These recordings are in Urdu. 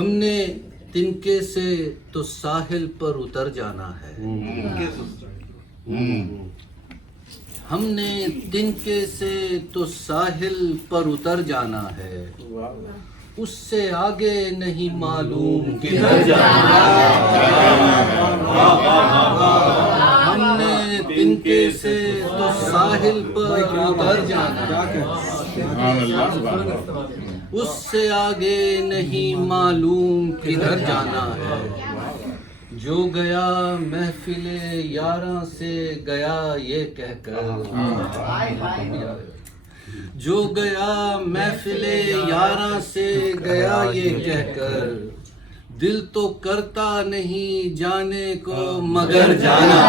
ہم نے تنکے سے تو ساحل پر اتر جانا ہے، ہم نے تنکے سے تو ساحل پر اتر جانا ہے، اس سے آگے نہیں معلوم کدھر جانا ہے۔ ہم نے تنکے سے تو ساحل پر اتر جانا ہے، اس سے آگے نہیں معلوم کدھر جانا ہے۔ جو گیا محفل یاراں سے گیا یہ کہہ کر، جو گیا محفل یاراں سے گیا یہ کہہ کر، دل تو کرتا نہیں جانے کو مگر جانا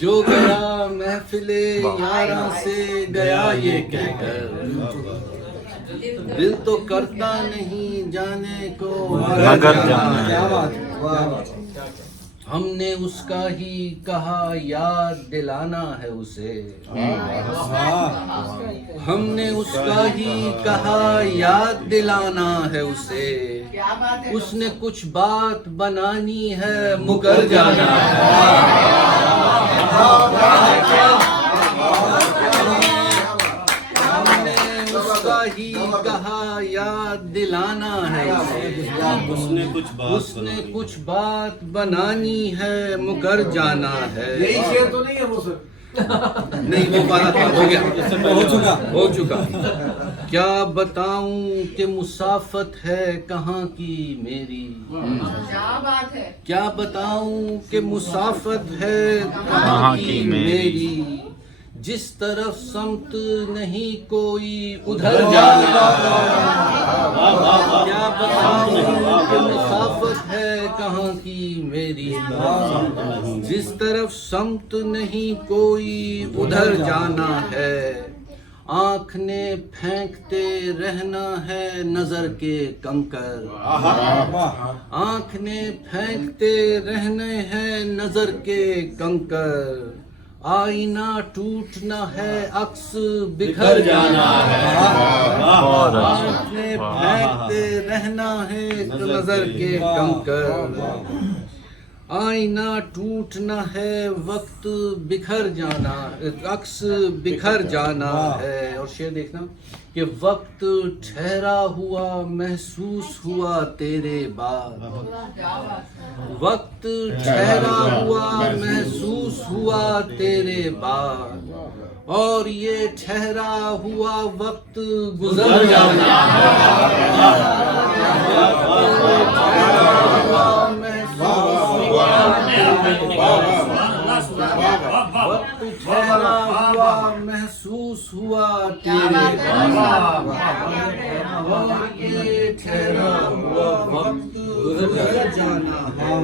جو گیا محفل یاراں سے گیا یہ کہہ کر، دل تو کرتا نہیں جانے کو مگر جانا ہے۔ ہم نے اس کا ہی کہا یاد دلانا ہے اسے، ہم نے اس کا ہی کہا یاد دلانا ہے اسے، اس نے کچھ بات بنانی ہے مکر جانا ہے۔ ہم نے اس کا ہی کہا یاد دلانا ہے اسے، اس نے کچھ بات بنانی ہے مکر جانا ہے۔ یہی شعر تو نہیں ہے وہ سر؟ نہیں وہ پارا تھا، ہو گیا، ہو چکا۔ کیا بتاؤں کہ مسافت ہے کہاں کی میری، کیا بتاؤں کہ مسافت ہے کہاں کی میری، جس طرف سمت نہیں کوئی ادھر جانا ہے۔ کیا بتاؤں کہ مسافت ہے کہاں کی میری، جس طرف سمت نہیں کوئی ادھر جانا ہے۔ آنکھ نے پھینکتے رہنا ہے نظر کے کنکر، آنکھ نے پھینکتے رہنے ہیں نظر کے کنکر، آئینہ ٹوٹنا ہے عکس بکھر جانا ہے۔ آنکھ نے پھینکتے رہنا ہے نظر کے کنکر، آئینہ ٹوٹنا ہے وقت بکھر جانا، عکس بکھر جانا ہے۔ اور شعر دیکھنا کہ وقت ٹھہرا ہوا محسوس ہوا تیرے بعد، وقت ٹھہرا ہوا محسوس ہوا تیرے بعد، اور یہ ٹھہرا ہوا وقت گزر جانا ہے۔ وقت ٹھہرا ہوا محسوس ہوا تیرے بعد، اور یہ ٹھہرا ہوا وقت گزر جانا ہے۔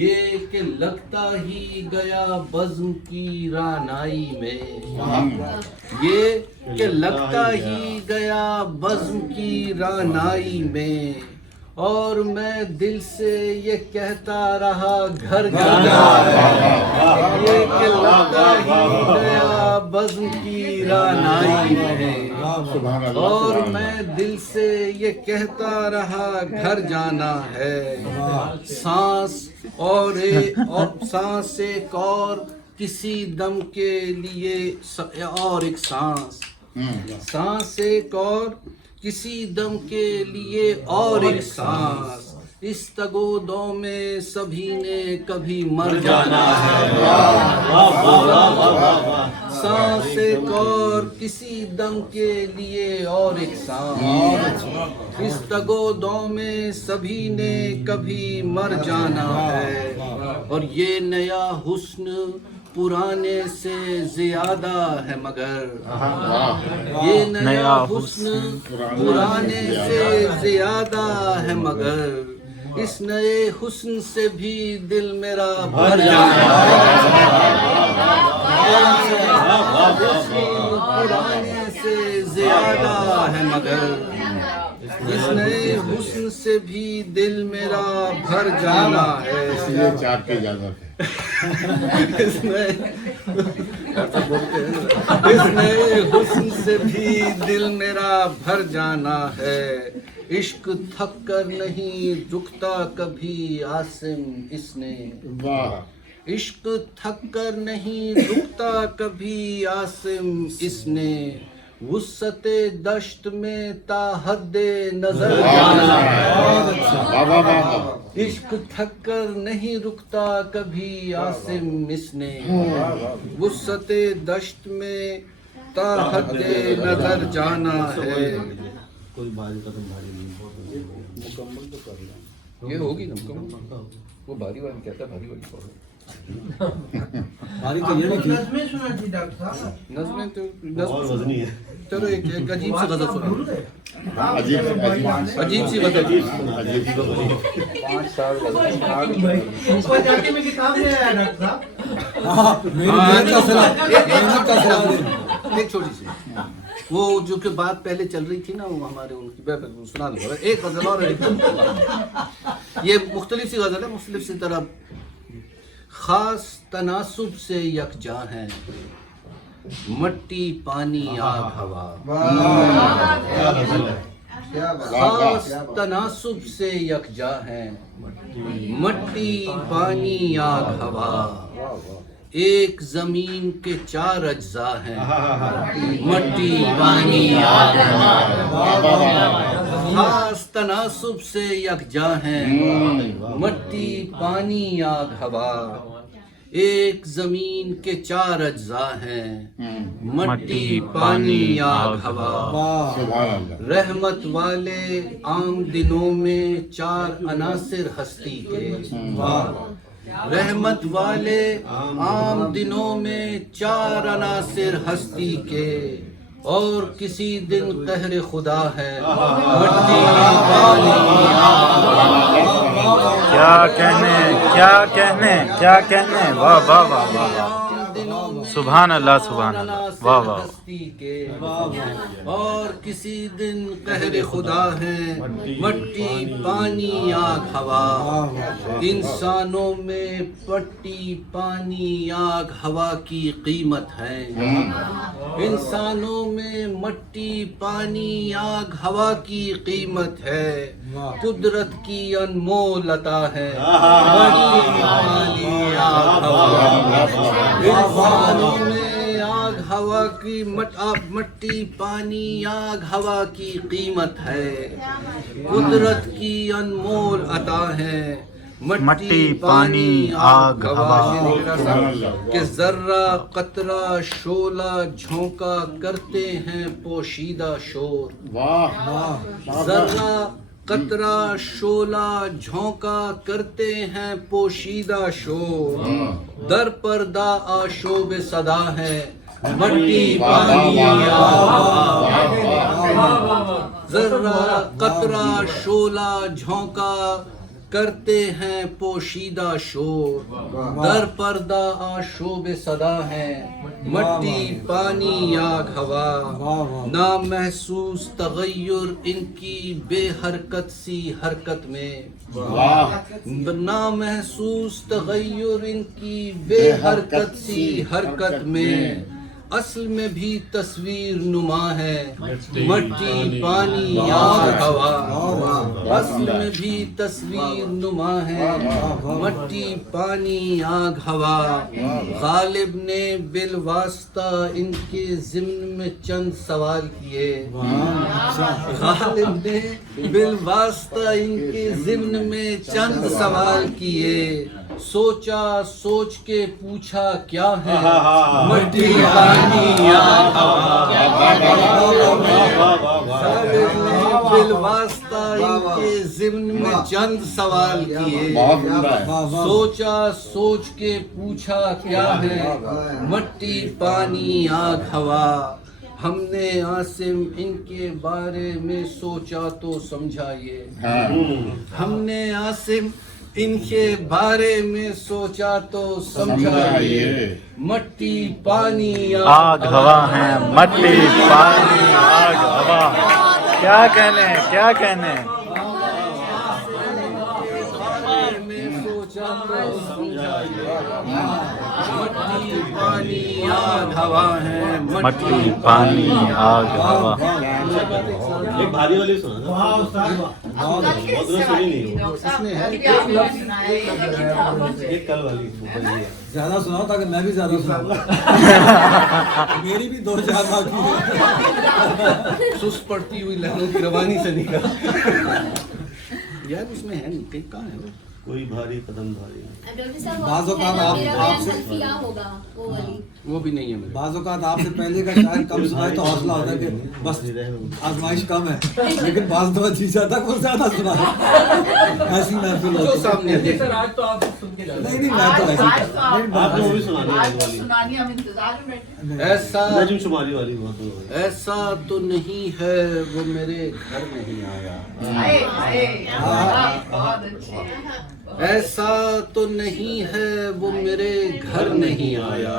یہ کہ لگتا ہی گیا بزم کی رانائی میں، یہ کہ لگتا ہی گیا بزم کی رانائی میں، اور میں دل سے یہ کہتا رہا گھر جانا ہے۔ یہ کہ لگتا ہی گیا بزم کی رانائی میں، اور میں دل سے یہ کہتا رہا گھر جانا ہے۔ سانس سانس ایک اور کسی دم کے لیے اور ایک سانس، سانس ایک اور کسی دم کے لیے اور ایک سانس، اس تگ و دو میں سبھی نے کبھی مر جانا ہے۔ سانس ایک اور کسی دم کے لیے اور ایک سانس، اس تگ و دو میں سبھی نے کبھی مر جانا ہے۔ اور یہ نیا حسن پرانے سے زیادہ ہے مگر، یہ نیا حسن پرانے سے زیادہ ہے مگر، اس نئے حسن سے بھی دل میرا بھر جانا ہے۔ پرانے سے زیادہ ہے مگر، اس نئے حسن سے بھی دل میرا بھر جانا ہے۔ یہ چار کی اجازت ہے۔ اس میں ایسا بولتے ہیں اس نے حسن سے بھی دل میرا بھر جانا ہے عشق تھک کر نہیں رکتا کبھی عاصم اس نے عشق تھک کر نہیں رکتا کبھی عاصم اس نے وسعت دشت میں تا حد نظر جانا عشق تھک کر نہیں رکتا کبھی عاصم اس نے وسعت دشت میں تا حد نظر جانا ہے کوئی باری قدم بھاری نہیں مکمل تو کر لیں یہ ہوگی نا مکمل وہ بھاری والی کہتا ہے بھاری والی پڑھو باری تو یہ نہیں تھی نظمیں سنا تھی ڈاکٹر صاحب نظمیں تو اور وزنی ہے چلو ایک عجیب سی غزل سنا عجیب عجیب سی غزل ان کو جاتے میں کتاب لے آیا ڈاکٹر صاحب میری محنت کا صلاح محنت کا صلاح ایک چھوٹی سی وہ جو کہ بات پہلے چل رہی تھی نا وہ ہمارے ان کی سنا دوں ایک غزل اور ایک یہ مختلف سی غزل ہے مختلف سی طرح خاص تناسب سے یکجاں ہیں مٹی پانی آگ ہوا خاص تناسب سے یکجاں ہیں مٹی پانی آگ ہوا ایک زمین کے 4 اجزاء ہیں مٹی پانی آگ ہوا خاص تناسب سے یکجاں ہیں مٹی پانی آگ ہوا ایک زمین کے 4 اجزاء ہیں مٹی پانی آگ ہوا رحمت والے عام دنوں میں 4 عناصر ہستی کے رحمت والے عام دنوں میں 4 عناصر ہستی کے اور کسی دن قہر خدا ہے مٹی پانی کیا کہنے واہ واہ واہ واہ سبحان اللہ سبحان اللہ واہ واہ اور کسی دن قہر خدا ہے مٹی پانی آگ ہوا انسانوں میں مٹی پانی آگ ہوا کی قیمت ہے انسانوں میں مٹی پانی آگ ہوا کی قیمت ہے قدرت کی انمول عطا ہے مٹی پانی آگ ہوا انسانوں میں آگ ہوا کی مٹی پانی آگ ہوا کی قیمت ہے قدرت کی انمول عطا ہے مٹی پانی آگ ہوا کہ ذرہ قطرہ شعلہ جھونکا کرتے ہیں پوشیدہ شور ذرہ قطرہ شعلہ جھونکا کرتے ہیں پوشیدہ شور در پردہ آشوب صدا ہے مٹی پانی ذرہ قطرہ شعلہ جھونکا کرتے ہیں پوشیدہ شور در پردہ آشوب صدا ہے مٹی پانی آگ ہوا نامحسوس تغیر ان کی بے حرکت سی حرکت میں نامحسوس تغیر ان کی بے حرکت سی حرکت میں اصل میں بھی تصویر نما ہے مٹی پانی آگ ہوا اصل میں بھی تصویر نما ہے مٹی پانی آگ ہوا غالب نے بالواسطہ ان کے ضمن میں چند سوال کیے غالب نے بالواسطہ ان کے ضمن میں چند سوال کیے سوچا سوچ کے پوچھا کیا ہے مٹی پانی آگ ہوا بالواسطہ ان کے ضمن میں چند سوال کیے سوچا سوچ کے پوچھا کیا ہے مٹی پانی آگ ہوا ہم نے عاصم ان کے بارے میں سوچا تو سمجھا یہ ہم نے عاصم ان کے بارے میں سوچا تو سمجھا یہ مٹی پانی آگ ہوا ہے مٹی پانی آگ ہوا کیا کہنے میں سوچا تو سمجھا یہ مٹی پانی آگ ہوا ہے مٹی پانی آگ ہوا. ایک بھاری والی سنا نا. واہ استاد واہ. بہت دنوں سنی نہیں. ایک کل والی زیادہ سناؤ تاکہ میں بھی زیادہ سناؤں. میری بھی دو چار باقی ہے. سست پڑتی ہوئی لہروں کی روانی سے نکل. یار اس میں ہے نہیں کہیں کہاں ہے وہ؟ کوئی بھاری قدم بھاری. بعض اوقات آپ سے وہ بھی نہیں ہے میرے. بعض اوقات آپ سے پہلے کا شاید کم سنائے تو حوصلہ ہوتا ہے کہ بس آزمائش کم ہے, لیکن بعض دفعہ جی چاہتا ہے وہ زیادہ سنا. ایسی محفل جو ہوتی ہے. سامنے دیکھ سر آج تو آپ سن کے جاؤ. نہیں میں تو ایسی آپ کو وہ بھی سنانی والی. ایسا نجم شمالی والی بہت. ایسا تو نہیں ہے وہ میرے گھر نہیں آیا. ایسا تو نہیں ہے وہ میرے گھر نہیں آیا.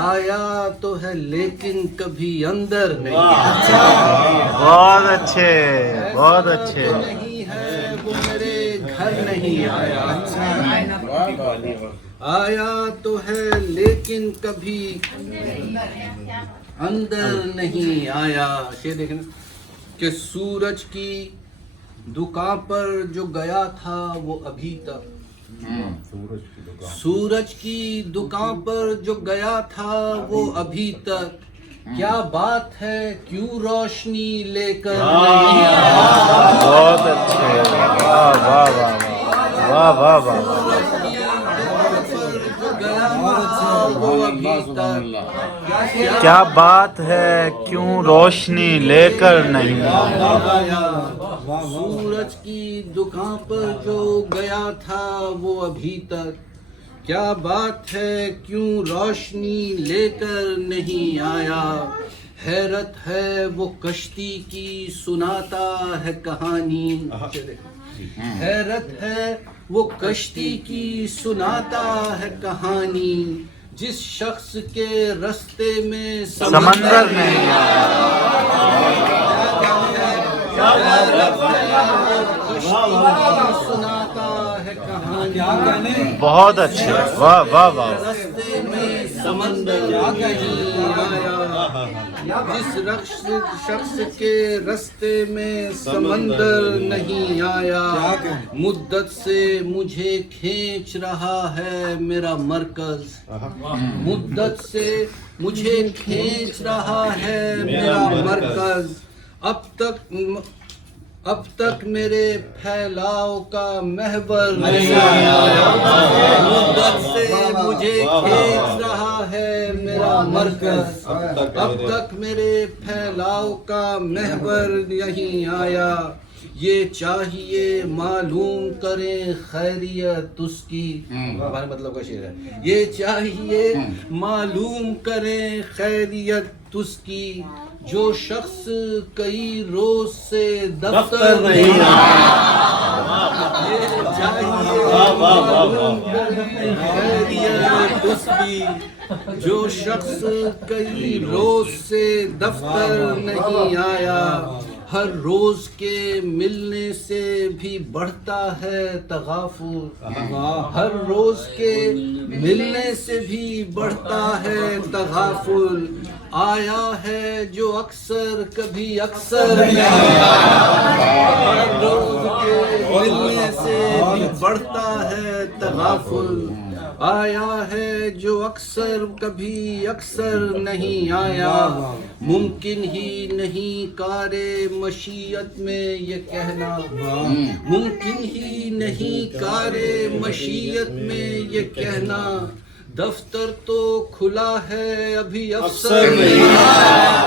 آیا تو ہے لیکن کبھی اندر نہیں آیا. بہت اچھے, بہت اچھے. تو نہیں ہے وہ میرے گھر نہیں آیا. آیا تو ہے لیکن کبھی اندر نہیں آیا. یہ دیکھیں کہ سورج کی دکان پر جو گیا تھا وہ ابھی تک, سورج کی دکان پر جو گیا تھا وہ ابھی تک, کیا بات ہے کیوں روشنی لے کر نہیں آیا. بہت اچھے. واہ واہ واہ واہ واہ واہ. وہ ابھی تک کیا بات ہے کیوں روشنی لے کر نہیں آیا. سورج کی دکان پر جو گیا تھا وہ ابھی تک, کیا بات ہے کیوں روشنی لے کر نہیں آیا. حیرت ہے وہ کشتی کی سناتا ہے کہانی. حیرت ہے وہ کشتی کی سناتا ہے کہانی, جس شخص کے رستے میں سمندر نہیں سناتا ہے کہانی. کیا کہنے. بہت اچھے. واہ واہ واہ. رستے میں سمندر نہیں آیا. جس شخص کے رستے میں سمندر نہیں آیا. مدت سے مجھے کھینچ رہا ہے میرا مرکز. مدت سے مجھے کھینچ رہا ہے میرا مرکز. اب تک میرے پھیلاؤ کا محور نہیں آیا. مدت سے مجھے کھینچ رہا ہے میرا مرکز. اب تک میرے پھیلاؤ کا محور نہیں آیا. یہ چاہیے معلوم کریں خیریت اس کی. ہمارے مطلب کا شعر ہے. یہ چاہیے معلوم کریں خیریت اس کی, جو شخص کئی روز سے دفتر نہیں آیا. یہ چاہیے معلوم کریں خیریت اس کی, جو شخص کئی روز سے دفتر نہیں آیا. ہر روز کے ملنے سے بھی بڑھتا ہے تغافل. ہر روز کے ملنے سے بھی بڑھتا ہے تغافل. آیا ہے جو اکثر کبھی اکثر نہیں آیا. ہر روز کے ملنے سے بھی بڑھتا ہے تغافل. آیا ہے جو اکثر کبھی اکثر نہیں آیا. ممکن ہی نہیں کار مشیت میں یہ کہنا, ممکن ہی نہیں کار مشیت میں یہ کہنا, دفتر تو کھلا ہے ابھی افسر نہیں آیا.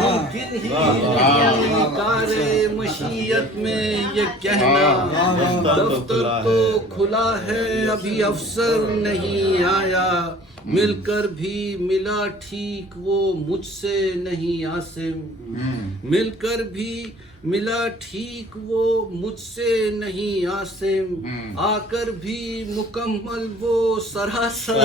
ممکن ہی نہیں کار مشیت میں یہ کہنا, دفتر تو کھلا ہے ابھی افسر نہیں آیا. مل کر بھی ملا ٹھیک وہ مجھ سے نہیں عاصم. مل کر بھی ملا ٹھیک وہ مجھ سے نہیں عاصم. آ کر بھی مکمل وہ سراسر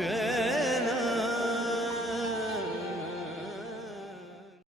Yeah.